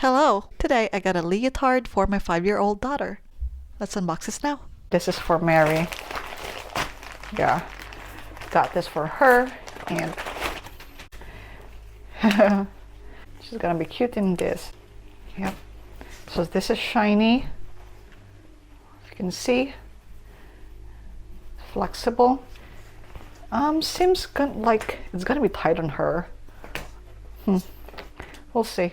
Hello! Today I got a leotard for my 5-year-old daughter. Let's unbox this now. This is for Mary. Yeah, got this for her, and she's gonna be cute in this. Yep. So this is shiny. If you can see, flexible. Seems like it's gonna be tight on her. We'll see.